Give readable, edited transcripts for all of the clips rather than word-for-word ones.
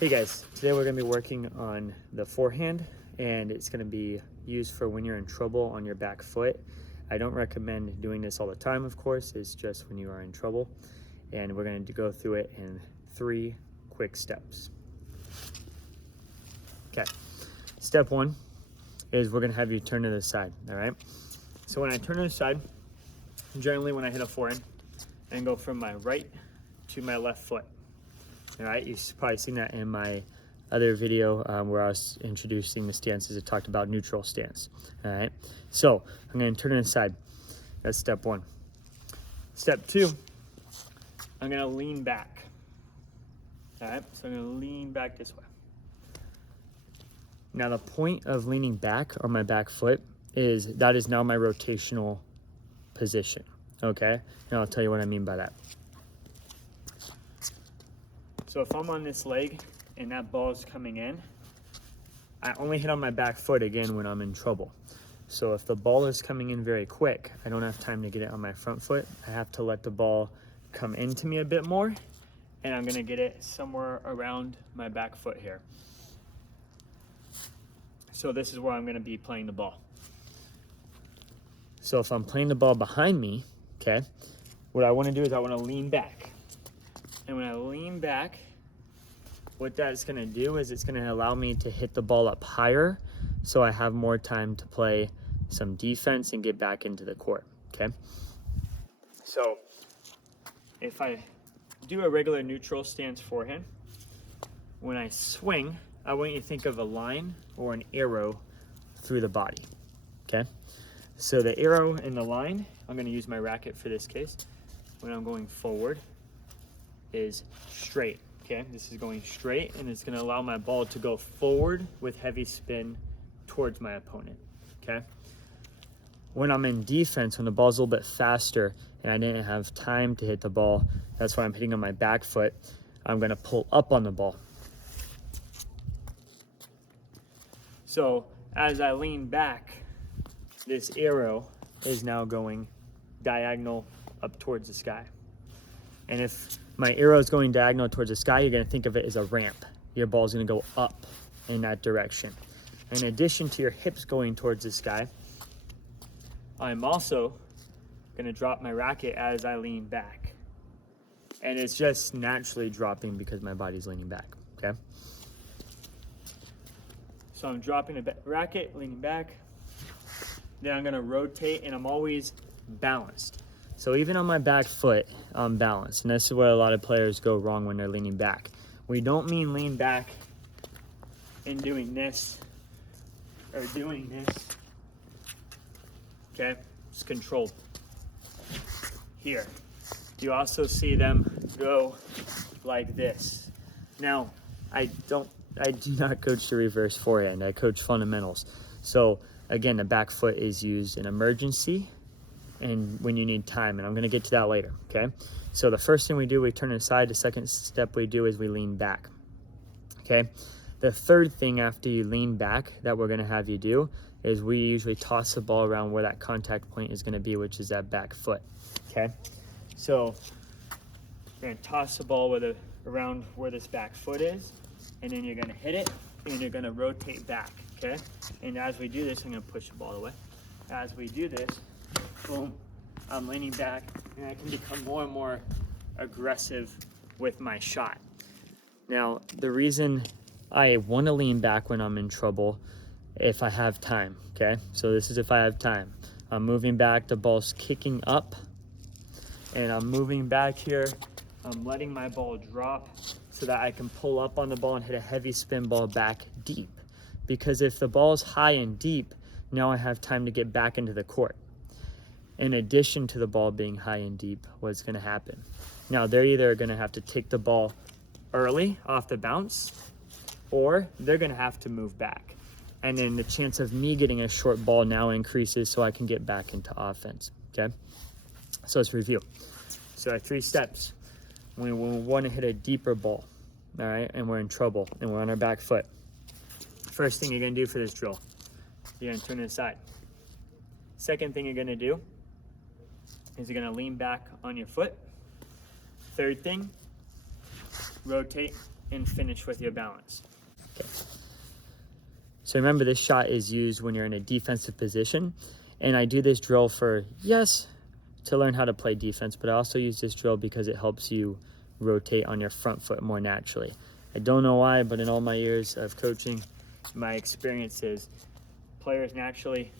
Hey guys, today we're going to be working on the forehand, and it's going to be used for when you're in trouble on your back foot. I don't recommend doing this all the time, of course. It's just when you are in trouble, and we're going to go through it in 3 quick steps. Okay, step 1 is we're going to have you turn to the side. All right, so when I turn to the side, generally when I hit a forehand, and go from my right to my left foot. All right, you've probably seen that in my other video where I was introducing the stances. It talked about neutral stance. All right, so I'm going to turn it inside. That's step 1. Step 2, I'm going to lean back. All right, so I'm going to lean back this way. Now the point of leaning back on my back foot is that is now my rotational position. Okay, and I'll tell you what I mean by that. So if I'm on this leg and that ball is coming in, I only hit on my back foot again when I'm in trouble. So if the ball is coming in very quick, I don't have time to get it on my front foot. I have to let the ball come into me a bit more, and I'm gonna get it somewhere around my back foot here. So this is where I'm gonna be playing the ball. So if I'm playing the ball behind me, okay, what I wanna do is I wanna lean back. And when I lean back, what that's gonna do is it's gonna allow me to hit the ball up higher so I have more time to play some defense and get back into the court, okay? So if I do a regular neutral stance forehand, when I swing, I want you to think of a line or an arrow through the body, okay? So the arrow and the line, I'm gonna use my racket for this case, when I'm going forward, is straight, okay? This is going straight, and it's gonna allow my ball to go forward with heavy spin towards my opponent, okay? When I'm in defense, when the ball's a little bit faster and I didn't have time to hit the ball, that's why I'm hitting on my back foot, I'm gonna pull up on the ball. So as I lean back, this arrow is now going diagonal up towards the sky. And if my arrow is going diagonal towards the sky, you're gonna think of it as a ramp. Your ball's gonna go up in that direction. In addition to your hips going towards the sky, I'm also gonna drop my racket as I lean back. And it's just naturally dropping because my body's leaning back, okay? So I'm dropping the racket, leaning back. Then I'm gonna rotate, and I'm always balanced. So even on my back foot, I'm balanced. And this is where a lot of players go wrong when they're leaning back. We don't mean lean back in doing this or doing this. Okay, it's controlled. Here, you also see them go like this. Now, I do not coach the reverse forehand. I coach fundamentals. So again, the back foot is used in emergency and when you need time, and I'm gonna get to that later, okay? So the first thing we do, we turn aside. The second step we do is we lean back, okay? The third thing after you lean back that we're gonna have you do is we usually toss the ball around where that contact point is gonna be, which is that back foot, okay? So you're gonna toss the ball around where this back foot is, and then you're gonna hit it, and you're gonna rotate back, okay? And as we do this, I'm gonna push the ball away. As we do this, boom, I'm leaning back, and I can become more and more aggressive with my shot. Now, the reason I want to lean back when I'm in trouble, if I have time, okay? So this is if I have time. I'm moving back, the ball's kicking up, and I'm moving back here. I'm letting my ball drop so that I can pull up on the ball and hit a heavy spin ball back deep. Because if the ball's high and deep, now I have time to get back into the court. In addition to the ball being high and deep, what's gonna happen? Now they're either gonna have to take the ball early off the bounce, or they're gonna have to move back. And then the chance of me getting a short ball now increases so I can get back into offense, okay? So let's review. So I have 3 steps. We wanna hit a deeper ball, all right? And we're in trouble, and we're on our back foot. First thing you're gonna do for this drill, you're gonna turn it aside. Second thing you're gonna do is you're gonna lean back on your foot. Third thing, rotate, and finish with your balance. Okay. So remember, this shot is used when you're in a defensive position, and I do this drill for, yes, to learn how to play defense, but I also use this drill because it helps you rotate on your front foot more naturally. I don't know why, but in all my years of coaching, my experience is players naturally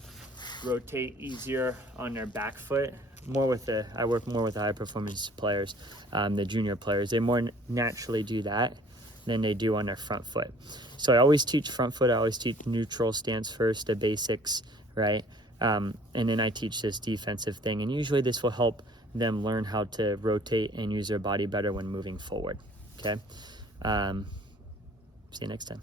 rotate easier on their back foot. I work more with the high performance players, the junior players. They more naturally do that than they do on their front foot. So I always teach front foot. I always teach neutral stance first, the basics, right? And then I teach this defensive thing. And usually this will help them learn how to rotate and use their body better when moving forward, okay? See you next time.